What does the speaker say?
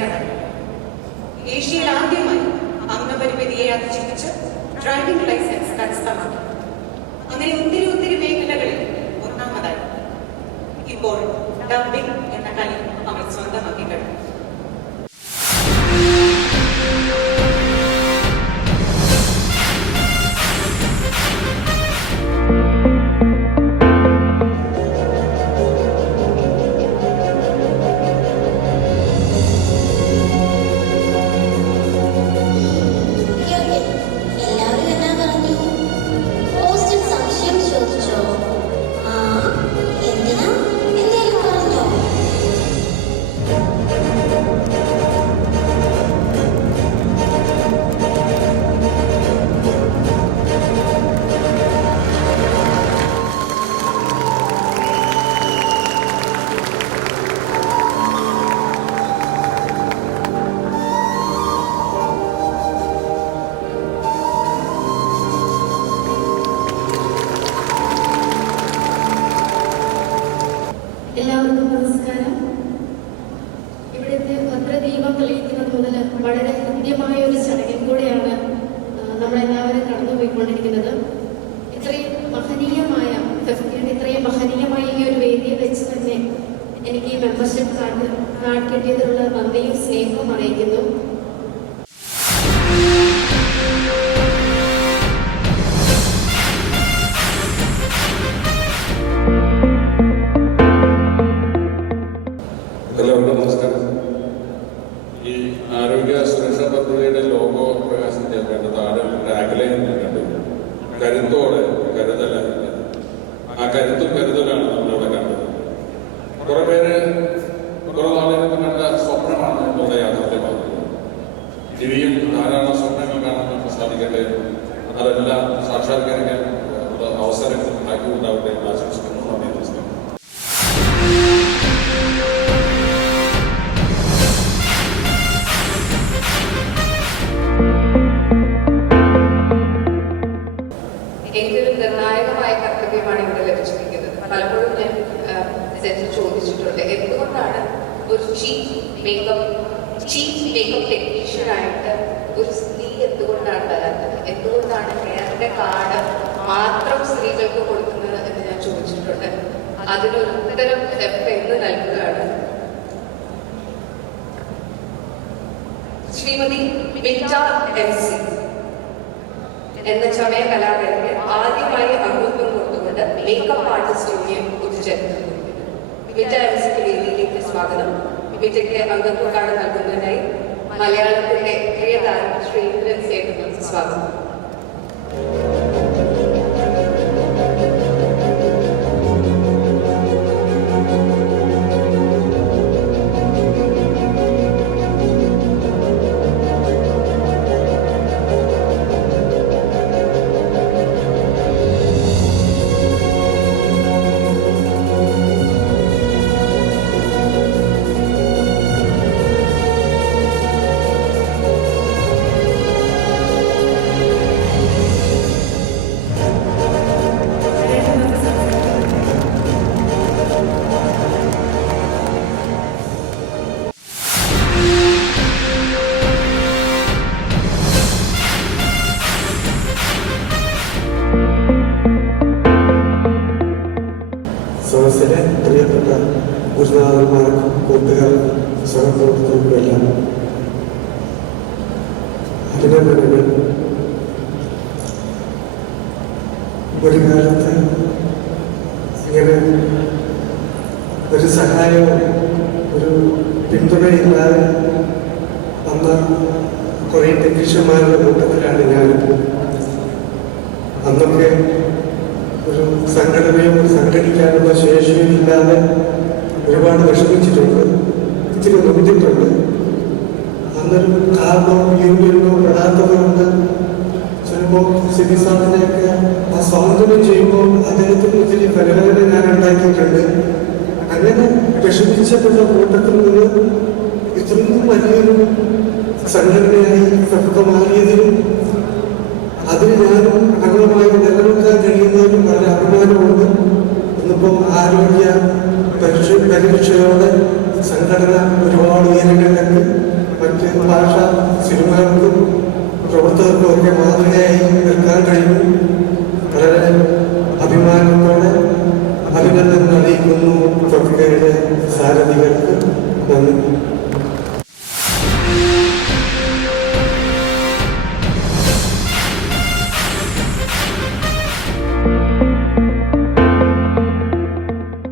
തയ്യാറായി. ഏഷ്യയിൽ ആദ്യമായി അംഗപരിമിതിയെ അതിജീവിച്ച് ഡ്രൈവിംഗ് ലൈസൻസ് കരസ്ഥമാക്കി. അങ്ങനെ ഒത്തിരി മേഖലകളിൽ ഒന്നാമതായി. ഇപ്പോൾ ഡബ്ബിംഗ് എന്ന കളി അവർ സ്വന്തമാക്കി കഴിഞ്ഞു. എല്ലാവർക്കും നമസ്കാരം. ഇവിടുത്തെ ഭദ്രദീപം തെളിയിക്കുന്നത് മുതൽ വളരെ ഹൃദ്യമായ ഒരു ചടങ്ങിൽ കൂടെയാണ് നമ്മളെല്ലാവരും കടന്നുപോയിക്കൊണ്ടിരിക്കുന്നത്. ഇത്രയും മഹനീയമായ ഈ ഒരു വേദിയെ വെച്ച് തന്നെ എനിക്ക് ഈ മെമ്പർഷിപ്പ് കാർഡ് കിട്ടിയതിലുള്ള നന്ദിയും സ്നേഹവും അറിയിക്കുന്നു. എല്ലാവർക്കും നമസ്കാരം. ഈ ആരോഗ്യ സുരക്ഷാ പദ്ധതിയുടെ ലോഗോ പ്രകാശനം ചെയ്യേണ്ട താഴെ ടാഗ്ലൈൻ കണ്ടു. കരുത്തോടെ കരുതല. ആ കരുത്തും കരുതലാണ് നമ്മളിവിടെ കണ്ടത്. കുറെ നാളുകൾക്ക് കണ്ട സ്വപ്നമാണ് എന്നുള്ള യാഥാർത്ഥ്യമാകുന്നത്. ഇനിയും ധാരാളം സ്വപ്നങ്ങൾ കാണാൻ നമുക്ക് സാധിക്കട്ടെ. അതെല്ലാം സാക്ഷാത്കരിക്കാൻ അവസരം ഉണ്ടാക്കിക്കൊണ്ടാവട്ടെ എന്ന് ആശംസിക്കുന്നു. നന്ദി, നമസ്കാരം. എനിക്കൊരു നിർണായകമായ കർത്തവ്യമാണ് ഇവിടെ ലഭിച്ചിരിക്കുന്നത്. പലപ്പോഴും ഞാൻ ചോദിച്ചിട്ടുണ്ട്, എന്തുകൊണ്ടാണ് ഒരു ചീഫ് മേക്കപ്പ് ടെക്നീഷ്യനായിട്ട് ഒരു സ്ത്രീ എന്തുകൊണ്ടാണ് വരാത്തത്, എന്തുകൊണ്ടാണ് ഹെയറിന്റെ കാർഡ് മാത്രം സ്ത്രീകൾക്ക് കൊടുക്കുന്നത് എന്ന് ഞാൻ ചോദിച്ചിട്ടുണ്ട്. അതിനൊരു ഉത്തരം എന്ന് നൽകുകയാണ്. ശ്രീമതി മിറ്റ MC എന്ന ചമയ കലാകാരന് ആദ്യമായി അംഗത്വം കൊടുത്തുകൊണ്ട് മേക്കപ്പ് ആർട്ടിസ്റ്റ് യൂണിയൻ പൊതുജനത്തിന് മിറ്റ MC വേദിയിലേക്ക് സ്വാഗതം. മിറ്റയ്ക്ക് അംഗത്വ കാർഡ് നൽകുന്നതിനായി മലയാളത്തിന്റെ പ്രിയതാരം ശ്രീ ഇന്ദ്രൻ സേവനം സ്വാഗതം. സദസ്സിലെ പ്രിയപ്പെട്ട ഗുരുനാഥന്മാർക്കും കൂട്ടുകാർക്കും സഹപ്രവർത്തകർക്കും എല്ലാം അഭിനന്ദനങ്ങൾ. ഒരു കാലത്ത് ഇങ്ങനെ ഒരു സഹായവും ഒരു പിന്തുണയില്ലാതെ അന്ന് കുറേ ടെക്നീഷ്യന്മാരുടെ കൂട്ടത്തിലാണ് ഞാൻ. അന്നൊക്കെ ഒരു സംഘടനയും സംഘടിക്കാനുള്ള ശേഷിയും ഇല്ലാതെ ഒരുപാട് വിഷമിച്ചിട്ടുണ്ട്, ഇച്ചിരി നോക്കിയിട്ടുണ്ട്. അന്നൊരു കാരണവും യൂണിയനോ പെടാത്തത് കൊണ്ട് ചിലപ്പോൾ സിബി സാറിനെയൊക്കെ ആ സ്വാതന്ത്ര്യം ചെയ്യുമ്പോൾ അദ്ദേഹത്തിന് ഒത്തിരി പരിവേദന ഞാൻ ഉണ്ടാക്കിയിട്ടുണ്ട്. അങ്ങനെ വിഷമിച്ചപ്പെട്ട കൂട്ടത്തിൽ നിന്ന് ഇത്രയും വലിയൊരു സംഘടനയായി ഇതൊക്കെ മാറിയതിനും അതിന് ഞാനും അംഗമായി നിലനിൽക്കാൻ കഴിയുന്നതിനും വളരെ അഭിമാനമുണ്ട്. ഇന്നിപ്പം ആരോഗ്യ പരീക്ഷയോടെ സംഘടന ഒരുപാട് ഉയരങ്ങളിലെത്തി മറ്റ് ഭാഷ സിനിമകൾക്കും പ്രവർത്തകർക്കും ഒക്കെ മാതൃകയായി നിൽക്കാൻ കഴിയും. വളരെ അഭിമാനം